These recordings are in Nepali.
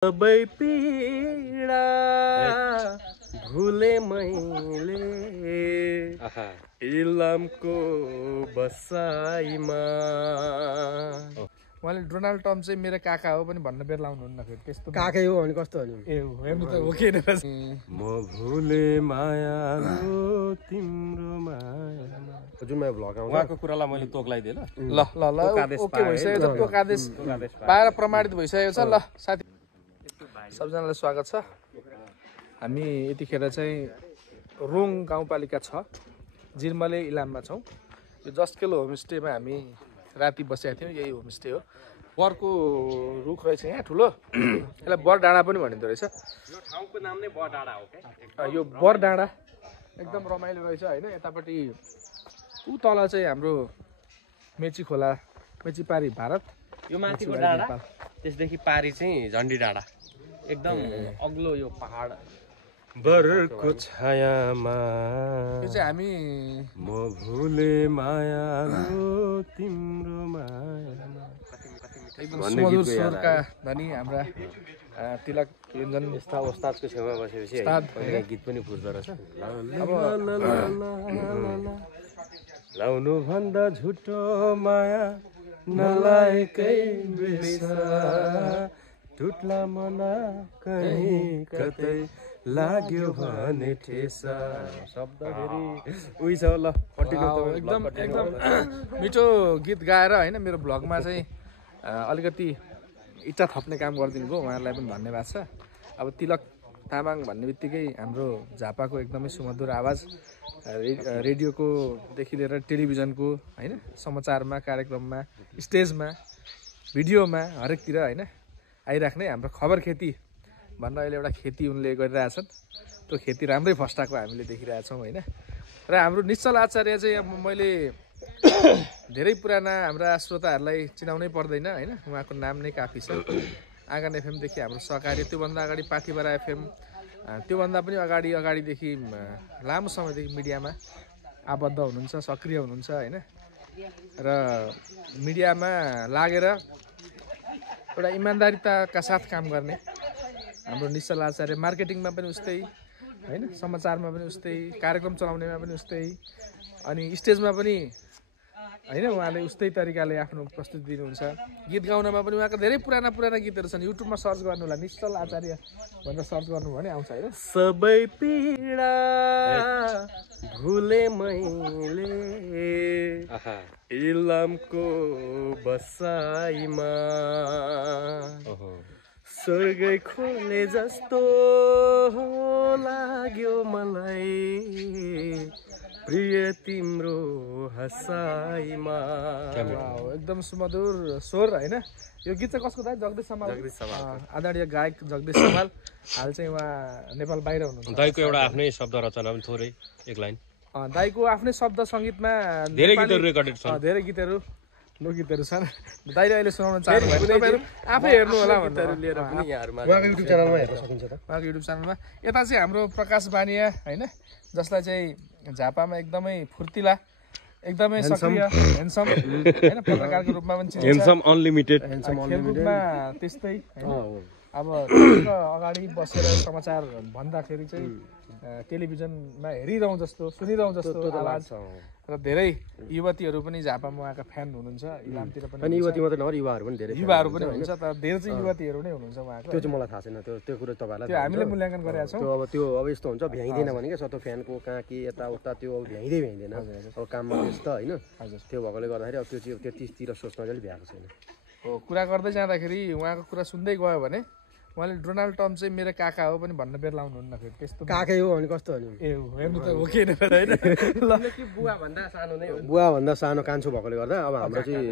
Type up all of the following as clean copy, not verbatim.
सबै पीडा भुले मैले इलामको बसाइमा। उहाँले डोनाल्ड ट्रम्प चाहिँ मेरो काका हो पनि भन्न बेर लाउनुहुन्न फेरि त्यस्तो काकै हो भने कस्तो हो नि ए हो हेर्नु त हो के म भुले मायालु तिम्रो मायामा। जुन मेरो भ्लग आउँछ उहाँको कुरालाई मैले तोक्लाइदिएँ ल ल ल ओके भइसक्यो त तोकादेश पाएर प्रमाणित भइसकेको छ। ल साथी सबजनालाई स्वागत छ। हामी यतिखेर चाहिँ रोङ गाउँपालिका 6 जिर्मले इलाममा छौँ। यो जस्केलो होमस्टेमा हामी राति बसेका थियौँ। यही होमस्टे हो। बरको रुख रहेछ यहाँ ठुलो, यसलाई बर डाँडा पनि भनिँदो रहेछ। यो ठाउँको नाम नै बर डाँडा हो क्या। यो बर डाँडा एकदम रमाइलो रहेछ होइन। यतापट्टि ऊ तल चाहिँ हाम्रो मेची खोला, मेची पारी भारत, यो माथिको डाँडा, त्यसदेखि पारी चाहिँ झन्डी डाँडा, एकदम अग्लो यो पहाड। बरको छायामा यो चाहिँ हामी म भुले मायालु तिम्रो मायामा। एकदम सुमधुर स्वरका धनी हाम्रा तिलक योन्जन यस्ता उस्तादको छेउमा बसेपछि गीत पनि फुर्दो रहेछ। लाउनु भन्दा झुटो माया नलाएकै बेसा, टुट्ला मना कहीँ कतै लाग्यो भने ठेसा। शब्द फेरि उही छ। ल एकदम एकदम मिठो गीत गाएर होइन मेरो भ्लगमा चाहिँ अलिकति इच्छा थप्ने काम गरिदिनु भयो। उहाँहरूलाई पनि धन्यवाद छ। अब तिलक तामाङ भन्ने बित्तिकै हाम्रो झापाको एकदमै सुमधुर आवाज रेडियोकोदेखि लिएर टेलिभिजनको होइन, समाचारमा, कार्यक्रममा, स्टेजमा, भिडियोमा, हरेकतिर होइन आइराख्ने हाम्रो खबर खेती भनेर अहिले एउटा खेती उनले गरिरहेछन्। त्यो खेती राम्रै फस्टाएको हामीले देखिरहेछौँ होइन। र हाम्रो निश्चल आचार्य चाहिँ अब मैले धेरै पुराना हाम्रा श्रोताहरूलाई चिनाउनै पर्दैन होइन। उहाँको नाम नै काफी छ। आँगन एफएमदेखि हाम्रो सहकार्य, त्योभन्दा अगाडि पाथिभरा एफएम, त्योभन्दा पनि अगाडिदेखि लामो समयदेखि मिडियामा आबद्ध हुनुहुन्छ, सक्रिय हुनुहुन्छ होइन। र मिडियामा लागेर एउटा इमान्दारिताका साथ काम गर्ने हाम्रो निश्चल आचार्य। मार्केटिङमा पनि उस्तै होइन, समाचारमा पनि उस्तै, कार्यक्रम चलाउनेमा पनि उस्तै, अनि स्टेजमा पनि होइन उहाँले उस्तै तरिकाले आफ्नो प्रस्तुति दिनुहुन्छ। गीत गाउनमा पनि उहाँको धेरै पुराना गीतहरू छन्। युट्युबमा सर्च गर्नु होला, निश्चल आचार्य भनेर सर्च गर्नुभयो भने आउँछ होइन। सबै पीडा भुले मैले इलामको बसाइमा, स्वर्गै खोले जस्तो लाग्यो मलाई प्रिय तिम्रो हसाइमा। एकदम सुमधुर स्वर होइन। यो गीत चाहिँ कसको दाइ? जगदीश समाल, आदरणीय गायक जगदीश समाल। हाल चाहिँ उहाँ नेपाल बाहिर हुनुहुन्छ। दाइको एउटा आफ्नै शब्द रचना पनि थोरै एक लाइन। दाइको आफ्नै शब्द सङ्गीतमा धेरै गीतहरू रेकर्डेड छन्। धेरै गीतहरू लोकगीतहरू छन्। दाइले अहिले सुनाउन चाहनु भयो, तपाईँहरू आफै हेर्नु होला भनेर लिएर पनि यहाँहरुमा उहाँको युट्युब च्यानलमा हेर्न सकिन्छ त। उहाँको युट्युब च्यानलमा। यता चाहिँ हाम्रो प्रकाश बानिया होइन, जसलाई चाहिँ झापामा एकदमै फुर्तिला, एकदमै सक्रिय, ह्यान्डसम होइन, पत्रकारको रूपमा पनि चिनिन्छ। Handsome unlimited. खेलकुदमा त्यस्तै होइन। अब अगाडि बसेर समाचार भन्दाखेरि चाहिँ टेलिभिजनमा हेरिरहँ जस्तो, सुनिरहँ जस्तो आवाज। र धेरै युवतीहरू पनि झापामा उहाँका फ्यान हुनुहुन्छ। इलामतिर पनि अनि युवती मात्रै नभएर युवाहरू पनि धेरै युवाहरू पनि हुनुहुन्छ। तर धेरै चाहिँ युवतीहरू नै हुनुहुन्छ उहाँको। त्यो चाहिँ मलाई थाहा छैन। त्यो कुरो तपाईँहरूलाई त्यो हामीले मूल्याङ्कन गरेका छौँ। त्यो अब यस्तो हुन्छ, भ्याइँदैन भने क्या सतो फ्यानको कहाँ के यताउता त्यो अब भ्याइँदैन। अब काममा व्यस्त होइन। त्यो भएकोले गर्दाखेरि अब त्यो चाहिँ त्यतितिर सोच्न अलिक भ्याएको छैन। हो, कुरा गर्दै जाँदाखेरि उहाँको कुरा सुन्दै गयो भने उहाँले डोनाल्ड ट्रम्प चाहिँ मेरो काका हो पनि भन्न बेर लाउनुहुन्न फेरि त्यस्तो काकै हो भने कस्तो हो नि ए हो हेर्नु त हो के होइन। ल कि बुवा भन्दा सानो नै हो। बुवा भन्दा सानो कान्छो भएकोले गर्दा अब हाम्रो चाहिँ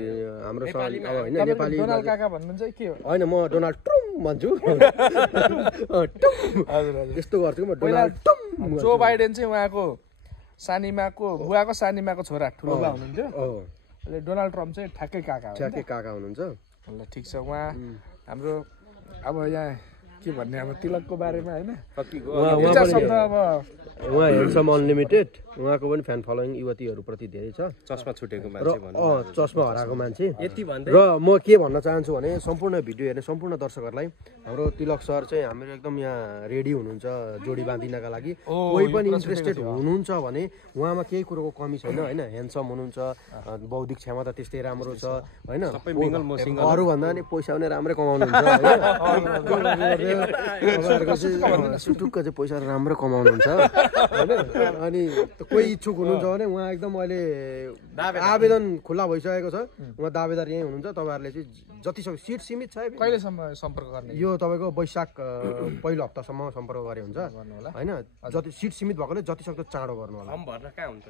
हाम्रो अब होइन नेपाली डोनाल्ड काका भन्नुहुन्छ के हो? होइन, म डोनाल्ड ट्रम्प भन्छु। हजुर हजुर यस्तो गर्थ्यो म डोनाल्ड ट्रम्प। जो बाइडेन चाहिँ उहाँको सानीमाको बुवाको सानीमाको छोरा ठुलो बा हुनुहुन्थ्यो। अहिले डोनाल्ड ट्रम्प चाहिँ ठ्याक्कै काका हो। ठ्याक्कै काका हुनुहुन्छ। ल ठिक छ। उहाँ हाम्रो अब यहाँ के भन्ने अब तिलकको बारेमा होइन, शब्द अब उहाँ हेन्डसम अनलिमिटेड, उहाँको पनि फ्यान फलोइङ युवतीहरूप्रति धेरै छ। चस्मा छुटेको र मान्छे भन्नु चस्मा हराएको मान्छे। यति भन्दै र म के भन्न चाहन्छु भने सम्पूर्ण भिडियो हेर्ने सम्पूर्ण दर्शकहरूलाई हाम्रो तिलक सर चाहिँ हाम्रो एकदम यहाँ रेडी हुनुहुन्छ जोडी बाँधिनका लागि। कोही पनि इन्ट्रेस्टेड हुनुहुन्छ भने उहाँमा केही कुरोको कमी छैन होइन, ह्यान्डसम हुनुहुन्छ, बौद्धिक क्षमता त्यस्तै राम्रो छ होइन, अरूभन्दा पनि पैसा पनि राम्रै कमाउनुहुन्छ सुटुक्क चाहिँ पैसा राम्रो कमाउनुहुन्छ होइन। अनि कोही इच्छुक हुनुहुन्छ भने उहाँ एकदम अहिले आवेदन खुल्ला भइसकेको छ, उहाँ दावेदार यहीँ हुनुहुन्छ। तपाईँहरूले चाहिँ जतिसक्दो सिट सीमित छ, कहिलेसम्म सम्पर्क गर्ने? यो तपाईँको वैशाख पहिलो हप्तासम्म सम्पर्क गरे हुन्छ होइन। जति सिट सीमित भएकोले जतिसक्दो चाँडो गर्नु होला। फर्म भर्न कहाँ हुन्छ?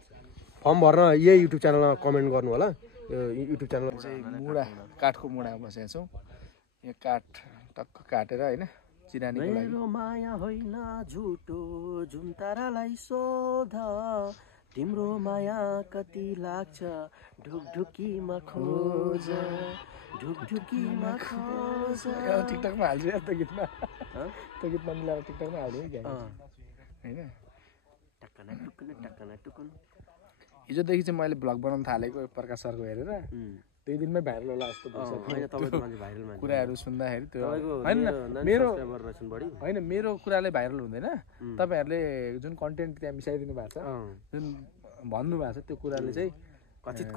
फर्म भर्न यही युट्युब च्यानलमा कमेन्ट गर्नु होला। यो युट्युब च्यानल चाहिँ मुढा काठको मुढामा बसेका छौँ। यो काठ टक्क काटेर होइन चिरानीको लागि। मेरो माया होइन झुटो जुन तारालाई सोध, तिम्रो माया कति लाग्छ ढुकढुकीमा खोज, ढुकढुकीमा खोज। टिकटकमा हाल्छु यार त्यो गीतमा, त्यो गीतमा मिलाएर टिकटकमा हाल्यो नि होइन। हिजोदेखि चाहिँ मैले भ्लग बनाउन थालेको प्रकाश सरको हेरेर 2 दिनमै भाइरल होला जस्तो कुराहरू सुन्दाखेरि। त्यो होइन मेरो कुराले भाइरल हुँदैन, तपाईँहरूले जुन कन्टेन्ट त्यहाँ मिसाइदिनु भएको छ, जुन भन्नुभएको छ त्यो कुराले चाहिँ कथित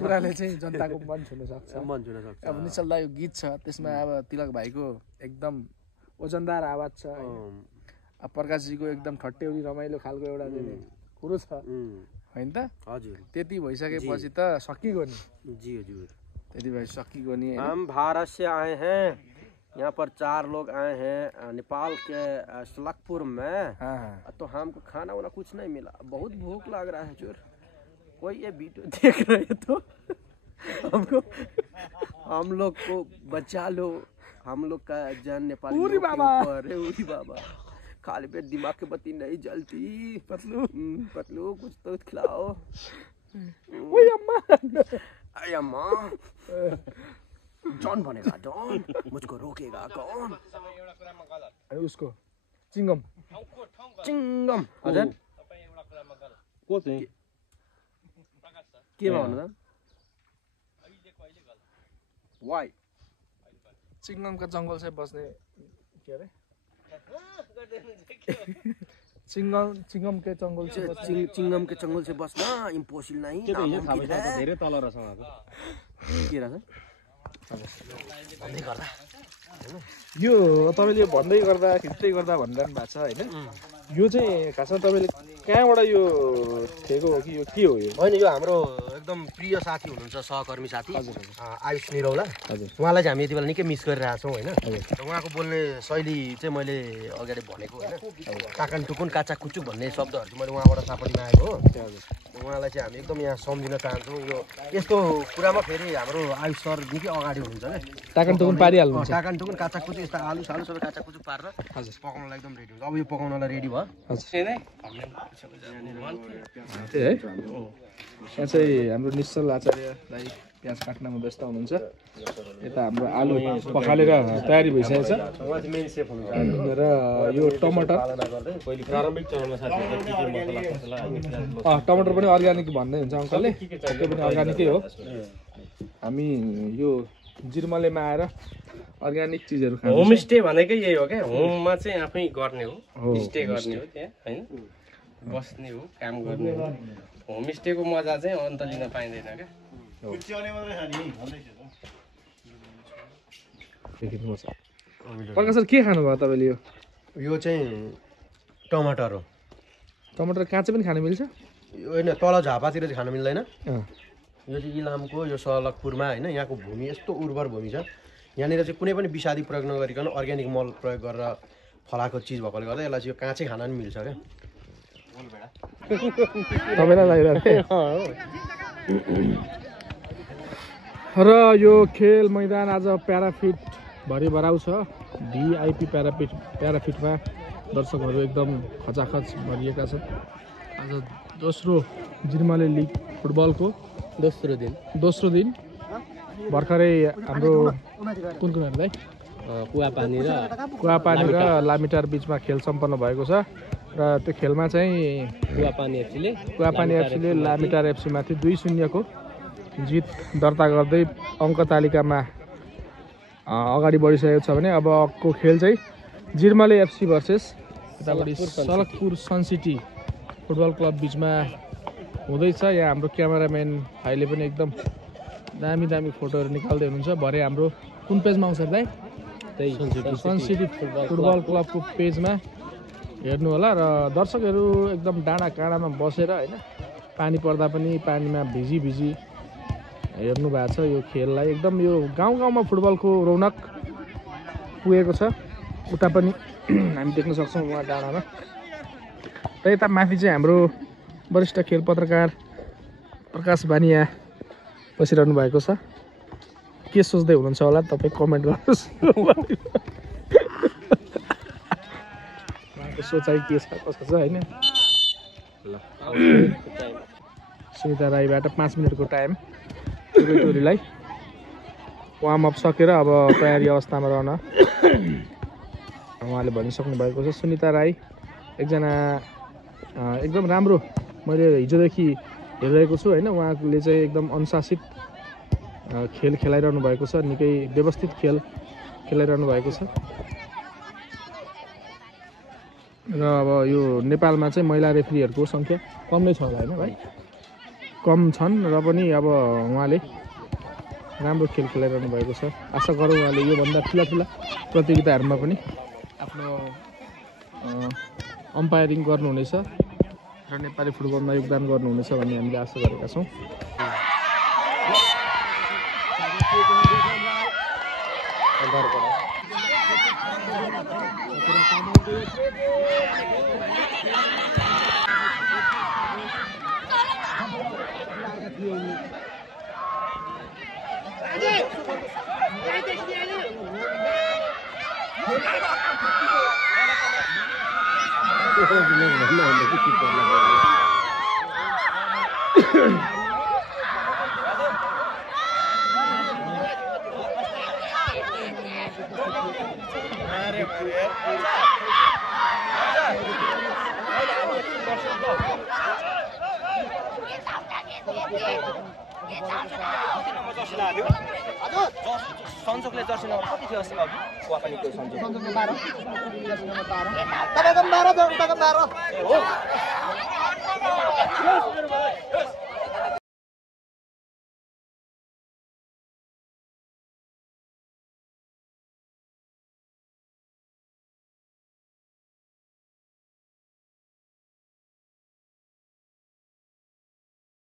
कुराले चाहिँ जनताको मन छुन सक्छ। अब निश्चलदा यो गीत छ, त्यसमा अब तिलक भाइको एकदम ओजनदार आवाज छ, अब प्रकाशजीको एकदम ठट्टेउली रमाइलो खालको एउटा कुरो छ होइन त। हजुर त्यति भइसकेपछि त सकिगयो नि। जी हजुर, त्यति भए सकिगयो नि। हम भारत से आए हैं, यहाँ पर 4 लोग आए हैं नेपाल के सलकपुर में, तो हमको खाना वाना कुछ नहीं मिला, बहुत भूख लग रहा है जोर। कोई ये वीडियो देख रहे तो हम लोग को बचा लो, हम लोग का जान नेपाली उरी बाबा खाली पेट दिमाग की बत्ती नहीं जलती। पतलू कुछ तो खिलाओ। अम्मा जॉन बनेगा डॉन, मुझको रोकेगा कौन? अरे उसको चिंगम हजुर को चाहिँ के भन्नु त? वाइ चिंगमका जङ्गल चाहिँ बस्ने के अरे चिंगम के जंगल से चिंगम के जंगल से बस्ना इम्पोसिबल नहीं। धेरै तल रहेछ उहाँको के रहेछ भन्दै गर्दा यो तपाईले भन्दै गर्दा खिच्दै गर्दा भनिरहनु भएको छ होइन। यो चाहिँ खासमा तपाईले कहाँबाट यो ठेको हो कि यो के हो? यो होइन, यो हाम्रो एकदम प्रिय साथी हुनुहुन्छ, सहकर्मी साथी आयुष निरौला। उहाँलाई चाहिँ हामी यति बेला निकै मिस गरिरहेछौँ होइन। उहाँको बोल्ने शैली चाहिँ मैले अगाडि भनेको होइन, काकान टुकुन काचा कुचुक भन्ने शब्दहरू चाहिँ मैले उहाँबाट सापटीमा आएको हो। उहाँलाई चाहिँ हामी एकदम यहाँ सम्झिन चाहन्छौँ। यो यस्तो कुरामा फेरि हाम्रो आयुष सर निकै अगाडि हुनुहुन्छ क्या, टाकन टुकुन पारिहाल्नुहुन्छ। टाकन टुकुन काचा कुचुक यस्ता आलु सालु सबै काचा कुचुक पारेर पकाउनलाई एकदम रेडी हुन्छ। अब यो पकाउनलाई रेडी भयो। यहाँ चाहिँ हाम्रो निश्चल आचार्यलाई प्याज काट्नमा व्यस्त हुनुहुन्छ। यता हाम्रो आलु पखालेर तयारी भइसकेको छ र यो टमाटर प्रारम्भिक चरणमा टमाटर पनि अर्ग्यानिक भन्दै हुन्छ अङ्कलले, त्यो पनि अर्ग्यानिकै हो। हामी यो जिर्मलेमा आएर अर्ग्यानिक चिजहरू खान्छ। होमस्टे भनेकै यही हो क्या, होममा चाहिँ आफै गर्ने हो, स्टे गर्ने हो त्यहाँ होइन, बस्ने हो, काम गर्ने हो। होमस्टेको मजा चाहिँ अन्त लिन पाइँदैन क्या। प्रकाश सर के खानुभयो तपाईँले? यो चाहिँ टमाटर हो। टमाटर काँचै पनि खान मिल्छ? होइन, तल झापातिर चाहिँ खान मिल्दैन। यो चाहिँ इलामको यो सलकपुरमा होइन, यहाँको भूमि यस्तो उर्वर भूमि छ। यहाँनिर चाहिँ कुनै पनि विषादी प्रयोग नगरिकन अर्ग्यानिक मल प्रयोग गरेर फलाएको चिज भएकोले गर्दा यसलाई चाहिँ यो काँचै खान पनि मिल्छ क्या। तपाईँलाई लागिरहेको र यो खेल मैदान आज प्याराफिट भरिभराउ छ। भिआइपी प्याराफिटमा दर्शकहरू एकदम खचाखच भरिएका छन्। आज दोस्रो जिर्मले लिग फुटबलको दोस्रो दिन भर्खरै हाम्रो कुन भाइ कुवापानी र लामिटार बिचमा खेल सम्पन्न भएको छ। र त्यो खेलमा चाहिँ कुवापानी एफसीले लामिटार एफसीमाथि 2-0 को जित दर्ता गर्दै अङ्क तालिकामा अगाडि बढिसकेको छ भने अबको खेल चाहिँ जिर्मले एफसी भर्सेस यतापट्टि सलकपुर सन सिटी फुटबल क्लब बिचमा हुँदैछ। यहाँ हाम्रो क्यामेराम्यान भाइले पनि एकदम दामी फोटोहरू निकाल्दै हुनुहुन्छ। भरे हाम्रो कुन पेजमा आउँछ भाइ? सन सिटी फुटबल क्लबको पेजमा हेर्नु होला। र दर्शकहरू एकदम डाँडा काँडामा बसेर होइन पानी पर्दा पनि पानीमा भिजी हेर्नु भएको छ यो खेललाई। एकदम यो गाउँमा फुटबलको रौनक पुगेको छ। उता पनि हामी देख्न सक्छौँ उहाँ डाँडामा। र यता माथि चाहिँ हाम्रो वरिष्ठ खेल पत्रकार प्रकाश बानिया बसिरहनु भएको छ। के सोच्दै हुनुहुन्छ होला तपाईँ कमेन्ट गर्नुहोस्। उहाँको सोचाइ के छ कसो छ होइन। ल सुनिता राईबाट 5 मिनटको टाइम टोरीलाई वार्मअप सकेर अब तयारी अवस्थामा रहन उहाँले भनिसक्नु भएको छ। सुनिता राई एकजना एकदम राम्रो, मैले हिजोदेखि हेरिरहेको छु होइन। उहाँले चाहिँ एकदम अनुशासित खेल खेलाइरहनु भएको छ, निकै व्यवस्थित खेल खेलाइरहनु भएको छ। र अब यो नेपालमा चाहिँ महिला रेफ्रीहरूको सङ्ख्या कम नै छ होला होइन भाइ? कम छन् र पनि अब उहाँले राम्रो खेल खेलाइरहनु भएको छ। आशा गरौँ उहाँले योभन्दा ठुला प्रतियोगिताहरूमा पनि आफ्नो अम्पायरिङ गर्नुहुनेछ र नेपाली फुटबलमा योगदान गर्नुहुनेछ भन्ने हामीले आशा गरेका छौँ। सन्जोगले जर्सी नम्बर कति थियो अस्ति अघि? कुवापानीको सन्जोग 12 तपाईँको 12 हो